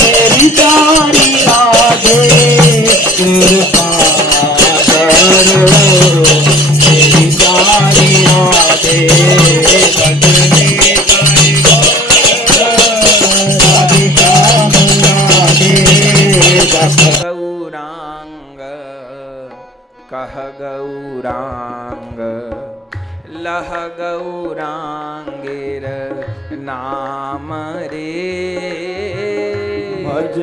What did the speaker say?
मेरी प्यारी राधे कृपा करो, मेरी प्यारी राधे भजने गौरांग कह गौरांग लह गौरांगेर नाम रे भज